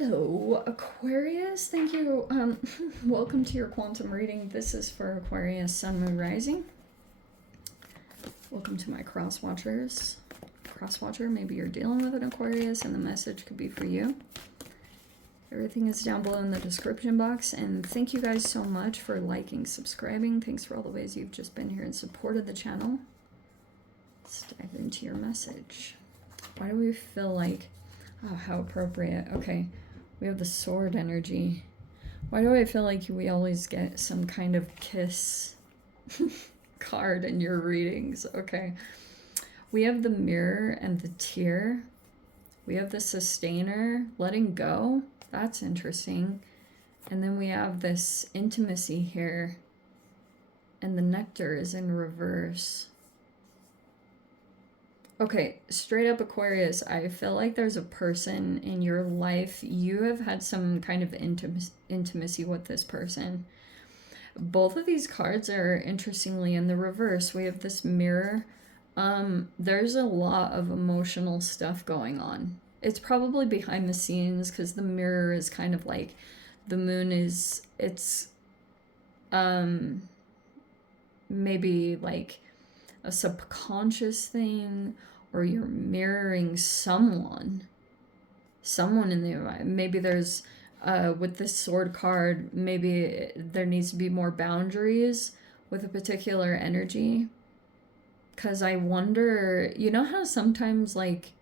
Hello, Aquarius. Thank you. Welcome to your quantum reading. This is for Aquarius, Sun, Moon, Rising. Welcome to my cross watchers. Cross watcher, maybe you're dealing with an Aquarius and the message could be for you. Everything is down below in the description box. And thank you guys so much for liking, subscribing. Thanks for all the ways you've just been here and supported the channel. Let's dive into your message. Why do we feel like... Oh, how appropriate. Okay, we have the sword energy. Why do I feel like we always get some kind of kiss card in your readings? Okay, we have the mirror and the tear. We have the sustainer, letting go. That's interesting. And then we have this intimacy here. And the nectar is in reverse. Okay, straight up Aquarius, I feel like there's a person in your life. You have had some kind of intimacy with this person. Both of these cards are interestingly in the reverse. We have this mirror. There's a lot of emotional stuff going on. It's probably behind the scenes because the mirror is kind of like the moon is, it's maybe like a subconscious thing, or you're mirroring someone in the environment. Maybe there's with this sword card, maybe there needs to be more boundaries with a particular energy, because I wonder, you know how sometimes, like,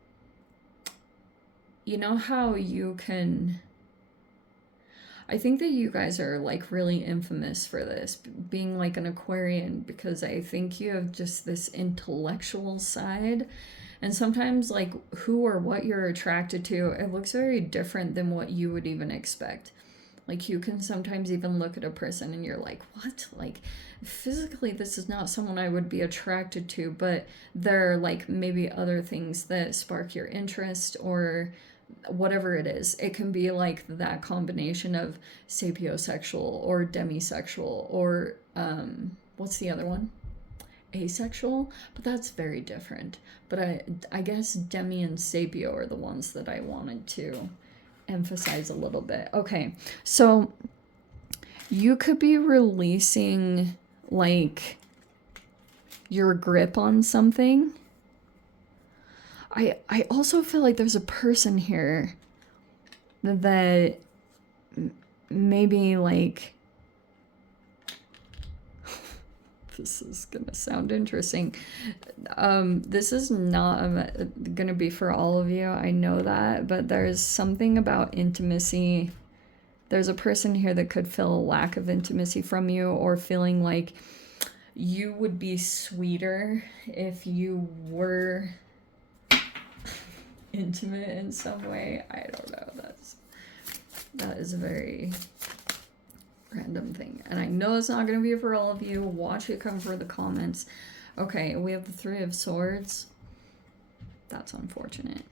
you know how you can, I think that you guys are like really infamous for this, being like an Aquarian, because I think you have just this intellectual side. And sometimes like who or what you're attracted to, it looks very different than what you would even expect. Like you can sometimes even look at a person and you're like, what? Like physically, this is not someone I would be attracted to, but there are like maybe other things that spark your interest or whatever it is. It can be like that combination of sapiosexual or demisexual or what's the other one, asexual, but that's very different. But I guess demi and sapio are the ones that I wanted to emphasize a little bit. Okay, so you could be releasing like your grip on something. I also feel like there's a person here that maybe like, this is gonna sound interesting. This is not gonna be for all of you, I know that, but there's something about intimacy. There's a person here that could feel a lack of intimacy from you, or feeling like you would be sweeter if you were intimate in some way. I don't know. That is a very random thing, and I know it's not going to be for all of you. Watch it come for the comments. Okay, we have the Three of Swords. That's unfortunate.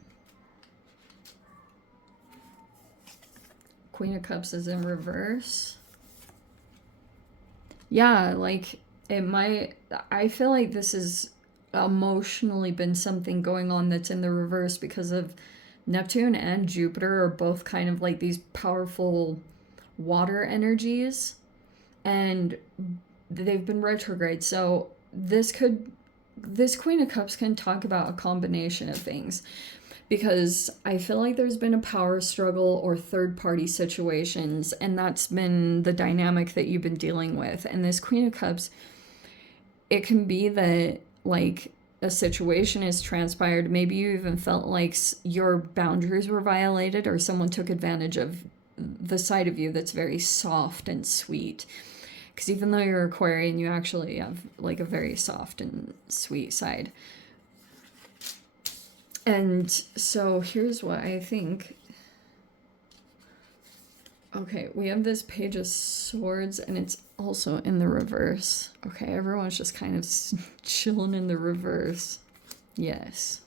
Queen of Cups is in reverse. Yeah, like it might, I feel like this is emotionally been something going on that's in the reverse, because of Neptune and Jupiter are both kind of like these powerful water energies, and they've been retrograde. So this Queen of Cups can talk about a combination of things, because I feel like there's been a power struggle or third party situations, and that's been the dynamic that you've been dealing with. And this Queen of Cups, it can be that like a situation has transpired, maybe you even felt like your boundaries were violated, or someone took advantage of the side of you that's very soft and sweet. Because even though you're Aquarian, you actually have like a very soft and sweet side. And so here's what I think. Okay, we have this Page of Swords, and it's also in the reverse. Okay, everyone's just kind of chilling in the reverse. Yes.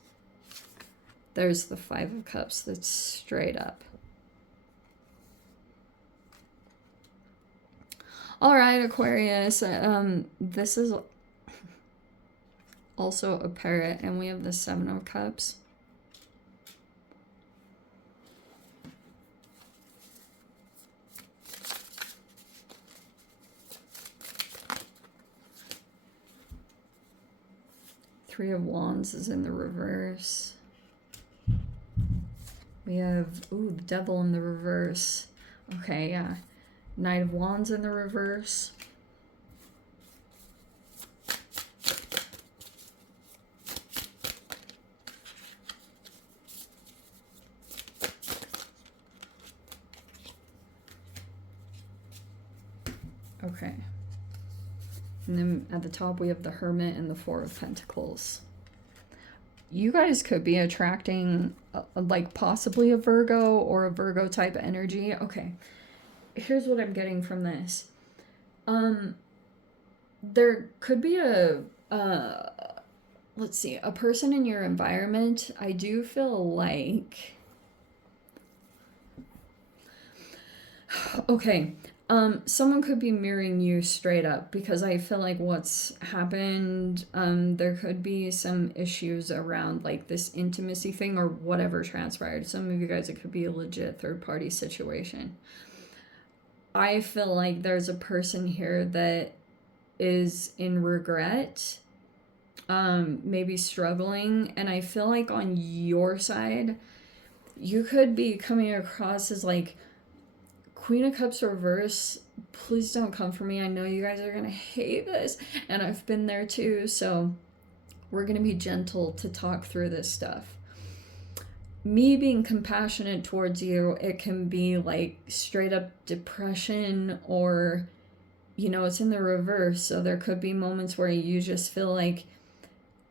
There's the Five of Cups that's straight up. All right, Aquarius. This is also a parrot, and we have the Seven of Cups. Three of Wands is in the reverse. We have, ooh, the Devil in the reverse. Okay, yeah. Knight of Wands in the reverse. Okay. And then at the top we have the Hermit and the Four of Pentacles. You guys could be attracting like possibly a Virgo or a Virgo type energy. Okay. Here's what I'm getting from this. There could be a let's see, a person in your environment. I do feel like okay. Someone could be mirroring you straight up, because I feel like what's happened, there could be some issues around like this intimacy thing or whatever transpired. Some of you guys, it could be a legit third party situation. I feel like there's a person here that is in regret, maybe struggling, and I feel like on your side, you could be coming across as like Queen of Cups reverse. Please don't come for me. I know you guys are going to hate this, and I've been there too, so we're going to be gentle to talk through this stuff. Me being compassionate towards you, it can be like straight up depression, or, you know, it's in the reverse, so there could be moments where you just feel like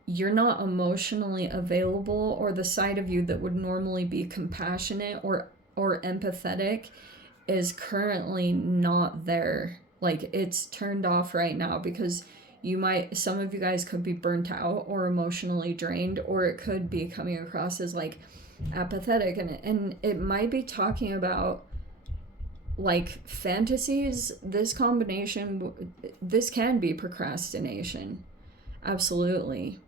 you're not emotionally available, or the side of you that would normally be compassionate or empathetic is currently not there. Like, it's turned off right now, because some of you guys could be burnt out or emotionally drained, or it could be coming across as like apathetic, and it might be talking about like fantasies. This combination, this can be procrastination. Absolutely.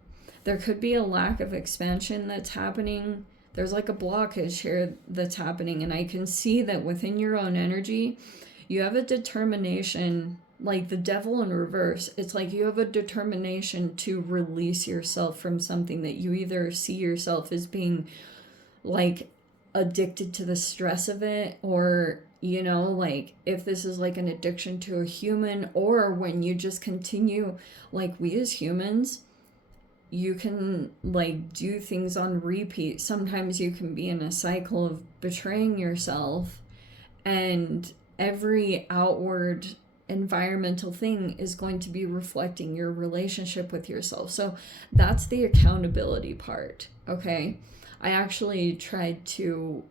There could be a lack of expansion that's happening. There's like a blockage here that's happening, and I can see that within your own energy, you have a determination, like the Devil in reverse. It's like you have a determination to release yourself from something that you either see yourself as being like addicted to the stress of it, or, you know, like if this is like an addiction to a human, or when you just continue, like we as humans, you can like do things on repeat. Sometimes you can be in a cycle of betraying yourself, and every outward environmental thing is going to be reflecting your relationship with yourself. So that's the accountability part, okay? I actually tried to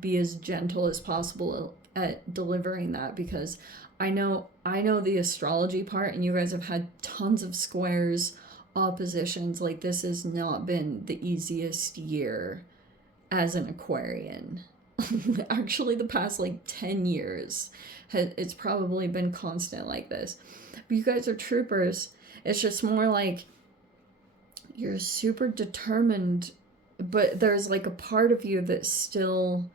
be as gentle as possible at delivering that, because I know the astrology part, and you guys have had tons of squares, oppositions. Like, this has not been the easiest year as an Aquarian. Actually, the past like 10 years, it's probably been constant like this. But you guys are troopers. It's just more like you're super determined, but there's like a part of you that still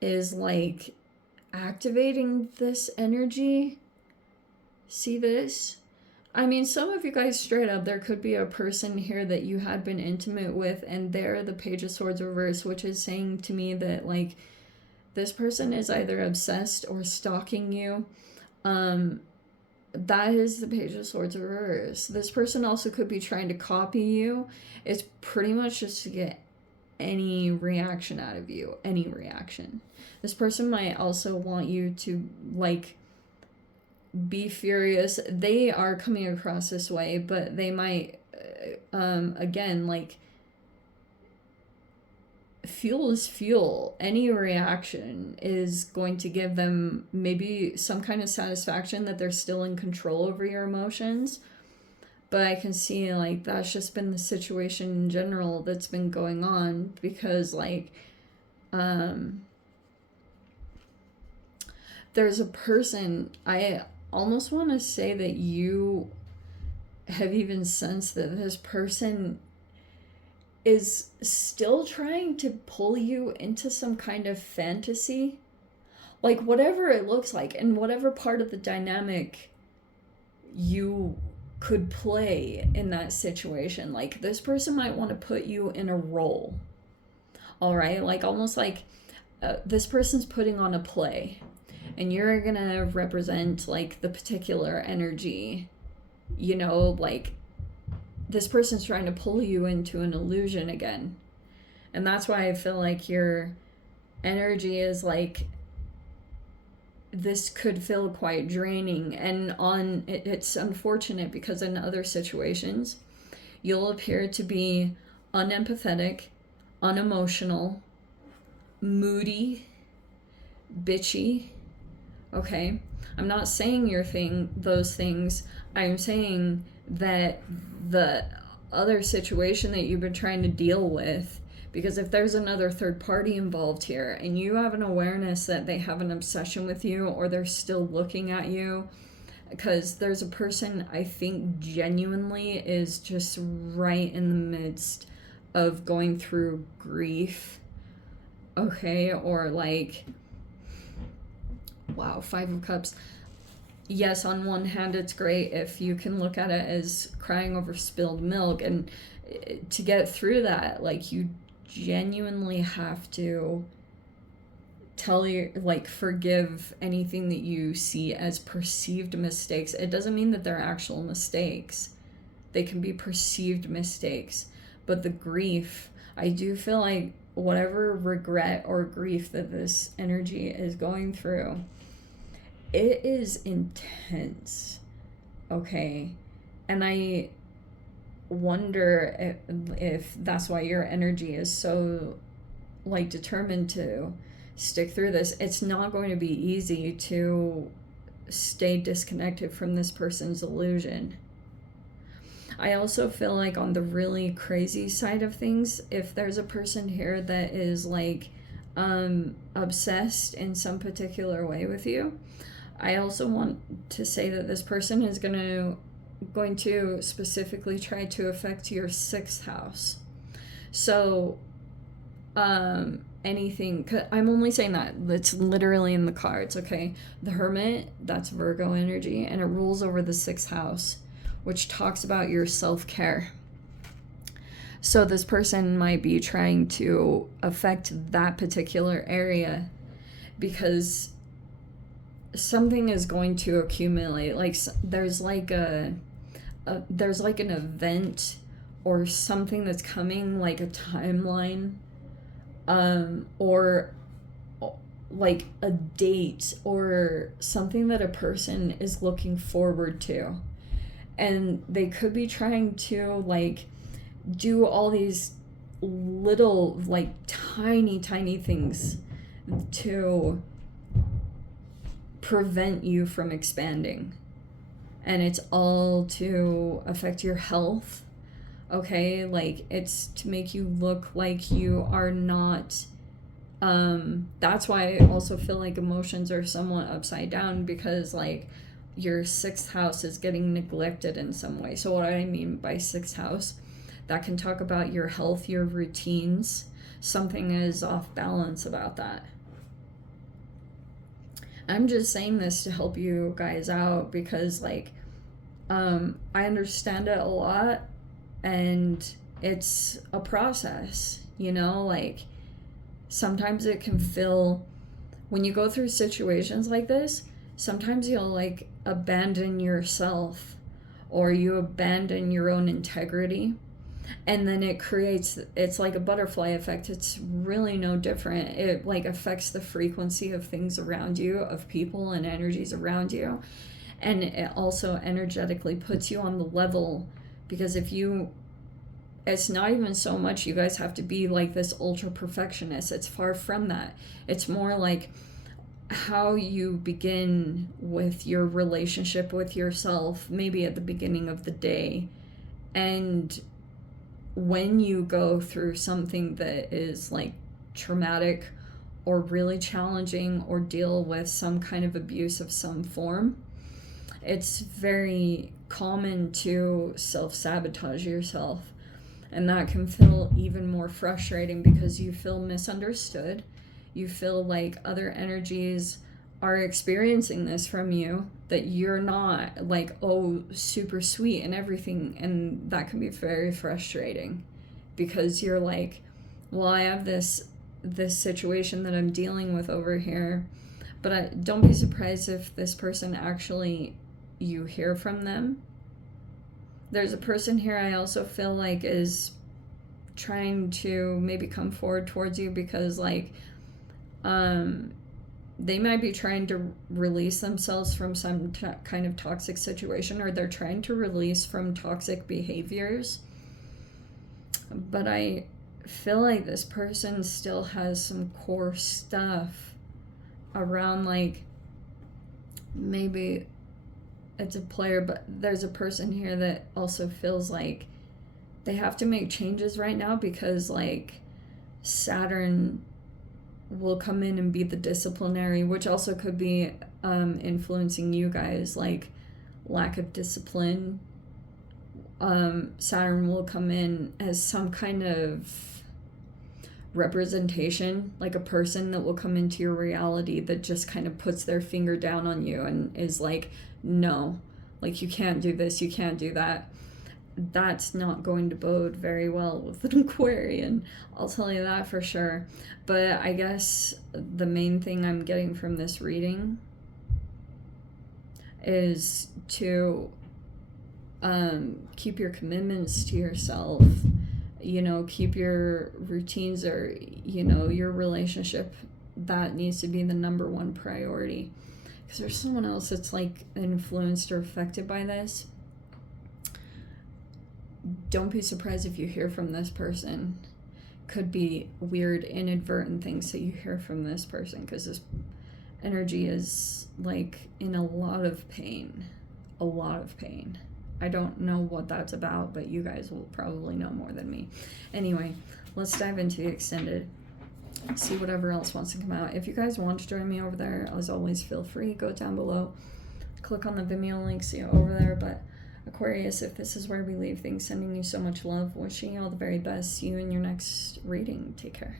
is like activating this energy. See this? I mean, some of you guys straight up, there could be a person here that you had been intimate with, and they're the Page of Swords reverse, which is saying to me that like this person is either obsessed or stalking you. That is the Page of Swords reverse. This person also could be trying to copy you. It's pretty much just to get any reaction out of you, any reaction. This person might also want you to like be furious. They are coming across this way, but they might again, like, fuel is fuel. Any reaction is going to give them maybe some kind of satisfaction that they're still in control over your emotions. But I can see like that's just been the situation in general that's been going on, because like there's a person, I almost want to say that you have even sensed that this person is still trying to pull you into some kind of fantasy, like whatever it looks like, and whatever part of the dynamic you could play in that situation. Like, this person might want to put you in a role, all right? Like, almost like this person's putting on a play, and you're gonna represent, like, the particular energy, you know, like, this person's trying to pull you into an illusion again. And that's why I feel like your energy is like, this could feel quite draining. And it's unfortunate because in other situations, you'll appear to be unempathetic, unemotional, moody, bitchy. Okay? I'm not saying those things. I'm saying that the other situation that you've been trying to deal with, because if there's another third party involved here and you have an awareness that they have an obsession with you, or they're still looking at you, because there's a person I think genuinely is just right in the midst of going through grief, okay, or like, wow, 5 of Cups. Yes, on one hand, it's great if you can look at it as crying over spilled milk, and to get through that, like, you genuinely have to forgive anything that you see as perceived mistakes. It doesn't mean that they're actual mistakes. They can be perceived mistakes. But the grief, I do feel like whatever regret or grief that this energy is going through, it is intense, okay? And I wonder if that's why your energy is so, like, determined to stick through this. It's not going to be easy to stay disconnected from this person's illusion. I also feel like on the really crazy side of things, if there's a person here that is like obsessed in some particular way with you, I also want to say that this person is going to specifically try to affect your 6th house. So anything, I'm only saying that's literally in the cards, okay? The Hermit, that's Virgo energy, and it rules over the 6th house, which talks about your self-care. So this person might be trying to affect that particular area because something is going to accumulate. Like, there's like an event or something that's coming, like a timeline, or like a date or something that a person is looking forward to. And they could be trying to, like, do all these little, like, tiny things to prevent you from expanding. And it's all to affect your health, okay? Like, it's to make you look like you are not... that's why I also feel like emotions are somewhat upside down, because, like, your 6th house is getting neglected in some way. So what I mean by 6th house, that can talk about your health, your routines. Something is off balance about that. I'm just saying this to help you guys out because, like, I understand it a lot, and it's a process, you know? Like, sometimes it can feel, when you go through situations like this, sometimes you'll, like, abandon yourself, or you abandon your own integrity, and then it's like a butterfly effect. It's really no different. It, like, affects the frequency of things around you, of people and energies around you, and it also energetically puts you on the level, because it's not even so much you guys have to be like this ultra perfectionist. It's far from that. It's more like how you begin with your relationship with yourself, maybe at the beginning of the day, and when you go through something that is, like, traumatic or really challenging, or deal with some kind of abuse of some form, it's very common to self-sabotage yourself, and that can feel even more frustrating because you feel misunderstood. You feel like other energies are experiencing this from you, that you're not like, oh, super sweet and everything, and that can be very frustrating because you're like, well, I have this situation that I'm dealing with over here, but don't be surprised if this person actually, you hear from them. There's a person here I also feel like is trying to maybe come forward towards you because like they might be trying to release themselves from some kind of toxic situation, or they're trying to release from toxic behaviors. But I feel like this person still has some core stuff around, like, maybe it's a player, but there's a person here that also feels like they have to make changes right now because, like, Saturn will come in and be the disciplinary, which also could be influencing you guys, like lack of discipline. Saturn will come in as some kind of representation, like a person that will come into your reality that just kind of puts their finger down on you and is like, no, like, you can't do this, you can't do that. That's not going to bode very well with an Aquarian, I'll tell you that for sure. But I guess the main thing I'm getting from this reading is to keep your commitments to yourself, you know, keep your routines, or, you know, your relationship. That needs to be the number one priority, because there's someone else that's like influenced or affected by this. Don't be surprised if you hear from this person. Could be weird, inadvertent things that you hear from this person, because this energy is like in a lot of pain. A lot of pain. I don't know what that's about, but you guys will probably know more than me. Anyway, let's dive into the extended. See whatever else wants to come out. If you guys want to join me over there, as always, feel free. Go down below. Click on the Vimeo link, see you over there. But Aquarius, if this is where we leave things, sending you so much love, wishing you all the very best. See you in your next reading. Take care.